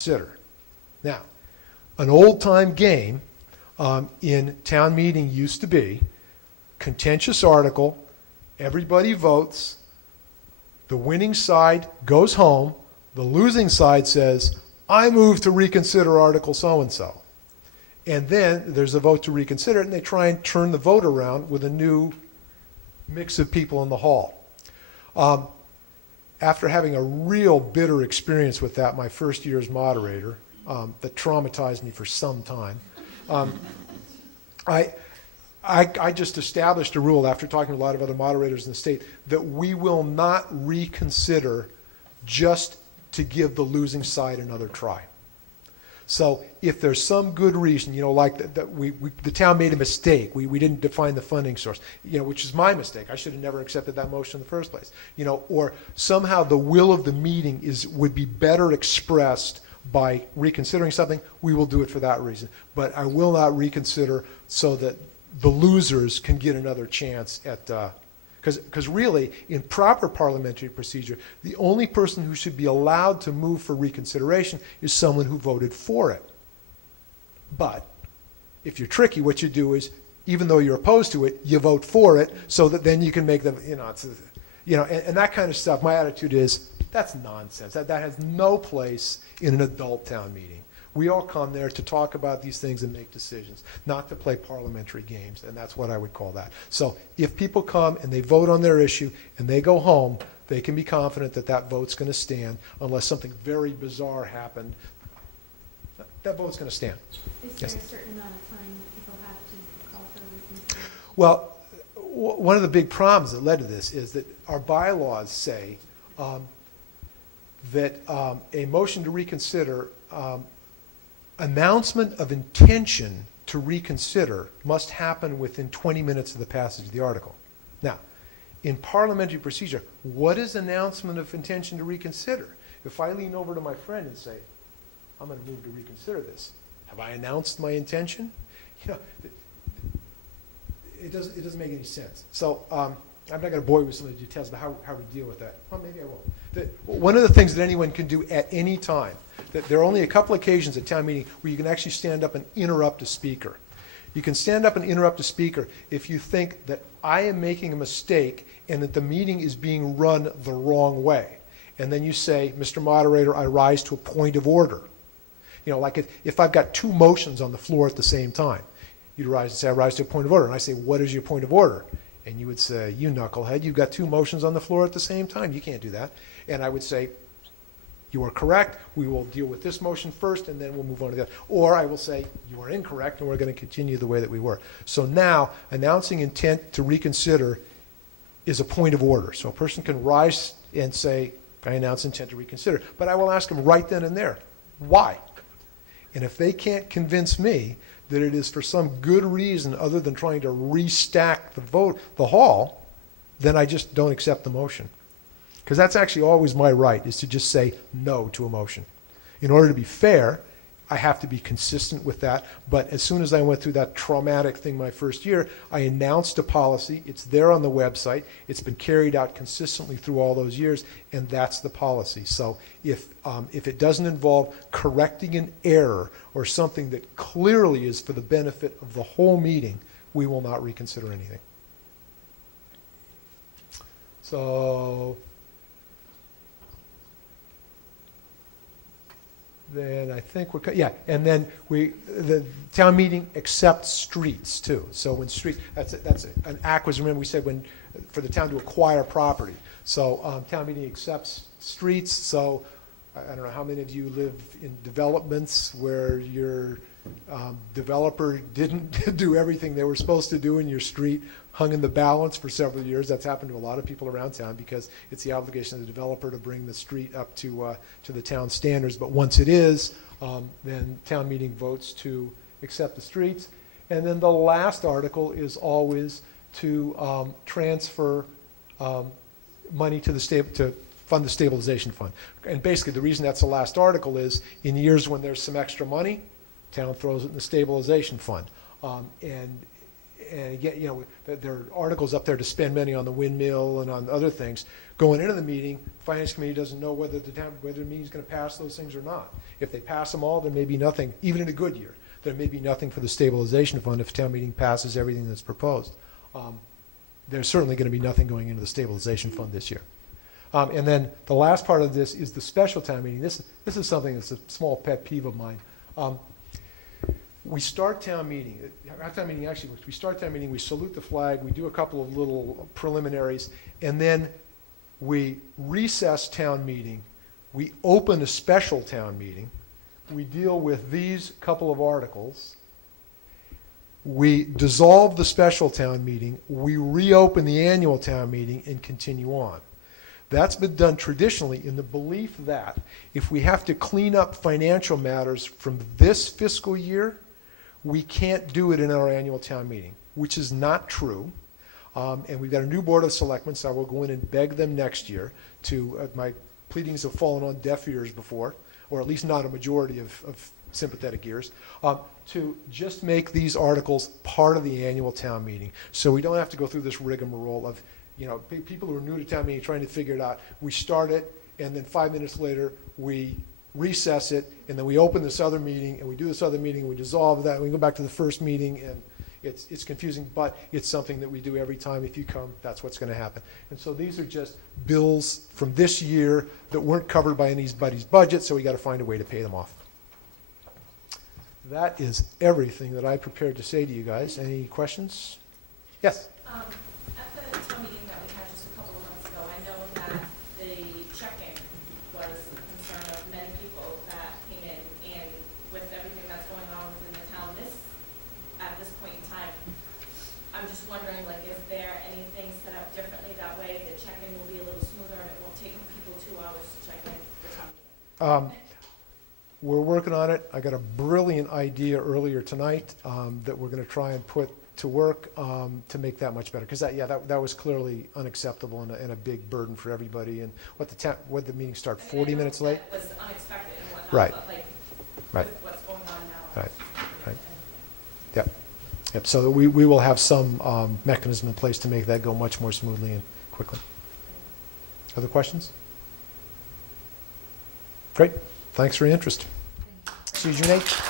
consider. Now, an old-time game in town meeting used to be contentious article, everybody votes, the winning side goes home, the losing side says, I move to reconsider Article so-and-so. And then there's a vote to reconsider it, and they try and turn the vote around with a new mix of people in the hall. After having a real bitter experience with that my first year as moderator, that traumatized me for some time, I just established a rule after talking to a lot of other moderators in the state that we will not reconsider just to give the losing side another try. So if there's some good reason, like the town made a mistake, we didn't define the funding source, which is my mistake. I should have never accepted that motion in the first place. Or somehow the will of the meeting would be better expressed by reconsidering something, we will do it for that reason. But I will not reconsider so that the losers can get another chance at, because really, in proper parliamentary procedure, the only person who should be allowed to move for reconsideration is someone who voted for it. But if you're tricky, what you do is, even though you're opposed to it, you vote for it so that then you can make them, and that kind of stuff. My attitude is, that's nonsense. That has no place in an adult town meeting. We all come there to talk about these things and make decisions, not to play parliamentary games, and that's what I would call that. So if people come and they vote on their issue and they go home, they can be confident that that vote's going to stand unless something very bizarre happened. That vote's going to stand. Is there a certain amount of time that people have to call for reconsideration? Well, one of the big problems that led to this is that our bylaws say that a motion to reconsider, announcement of intention to reconsider must happen within 20 minutes of the passage of the article. Now, in parliamentary procedure, what is announcement of intention to reconsider? If I lean over to my friend and say, I'm going to move to reconsider this, have I announced my intention? It doesn't make any sense. So I'm not going to bore you with some of the details about how we deal with that. Well, maybe I will. One of the things that anyone can do at any time, that there are only a couple occasions at town meeting where you can actually stand up and interrupt a speaker. You can stand up and interrupt a speaker if you think that I am making a mistake and that the meeting is being run the wrong way. And then you say, Mr. Moderator, I rise to a point of order. Like if I've got two motions on the floor at the same time, you'd rise and say, I rise to a point of order. And I say, what is your point of order? And you would say, you knucklehead, you've got two motions on the floor at the same time. You can't do that. And I would say, you are correct. We will deal with this motion first, and then we'll move on to that. Or I will say, you are incorrect, and we're going to continue the way that we were. So now, announcing intent to reconsider is a point of order. So a person can rise and say, I announce intent to reconsider. But I will ask them right then and there, why? And if they can't convince me that it is for some good reason other than trying to restack the hall, then I just don't accept the motion. Because that's actually always my right, is to just say no to a motion. In order to be fair, I have to be consistent with that. But as soon as I went through that traumatic thing my first year, I announced a policy. It's there on the website. It's been carried out consistently through all those years, and that's the policy. So if it doesn't involve correcting an error or something that clearly is for the benefit of the whole meeting, we will not reconsider anything. So then I think and then the town meeting accepts streets too. So when streets, that's an acquisition. Remember we said for the town to acquire property. So town meeting accepts streets. So I don't know how many of you live in developments where your developer didn't do everything they were supposed to do in your street, hung in the balance for several years. That's happened to a lot of people around town because it's the obligation of the developer to bring the street up to the town standards. But once it is, then town meeting votes to accept the streets. And then the last article is always to transfer money to to fund the stabilization fund. And basically the reason that's the last article is in years when there's some extra money, town throws it in the stabilization fund. And And again, you know, there are articles up there to spend money on the windmill and on other things. Going into the meeting, Finance Committee doesn't know whether whether the meeting's going to pass those things or not. If they pass them all, there may be nothing, even in a good year, there may be nothing for the stabilization fund if town meeting passes everything that's proposed. There's certainly going to be nothing going into the stabilization fund this year. And then the last part of this is the special town meeting. This is something that's a small pet peeve of mine. We start town meeting, our town meeting actually, we start town meeting, we salute the flag, we do a couple of little preliminaries, and then we recess town meeting, we open a special town meeting, we deal with these couple of articles, we dissolve the special town meeting, we reopen the annual town meeting and continue on. That's been done traditionally in the belief that if we have to clean up financial matters from this fiscal year, we can't do it in our annual town meeting, which is not true. And we've got a new Board of Selectmen, so I will go in and beg them next year to, my pleadings have fallen on deaf ears before, or at least not a majority of sympathetic ears, to just make these articles part of the annual town meeting. So we don't have to go through this rigmarole of, you know, people who are new to town meeting trying to figure it out. We start it, and then 5 minutes later, we recess it, and then we open this other meeting, and we do this other meeting, and we dissolve that, and we go back to the first meeting, and it's confusing, but it's something that we do every time. If you come, that's going to happen. And so these are just bills from this year that weren't covered by anybody's budget, so we got to find a way to pay them off. That is everything that I prepared to say to you guys. Any questions? Yes? At the town meeting that we had just a couple of months ago, I know that the checking was a concern of many people that came in, and with everything that's going on within the town at this point in time, I'm just wondering, like, is there anything set up differently that way the check-in will be a little smoother and it won't take people 2 hours to check in for town meeting? We're working on it. I got a brilliant idea earlier tonight that we're going to try and put to work to make that much better. Because that was clearly unacceptable and a big burden for everybody. And what the meeting start 40 minutes late? It was unexpected and whatnot, Right. but like, Right. with what's going on now. Right. Yep. So we will have some mechanism in place to make that go much more smoothly and quickly. Other questions? Great. Thanks for your interest. See you June 8th.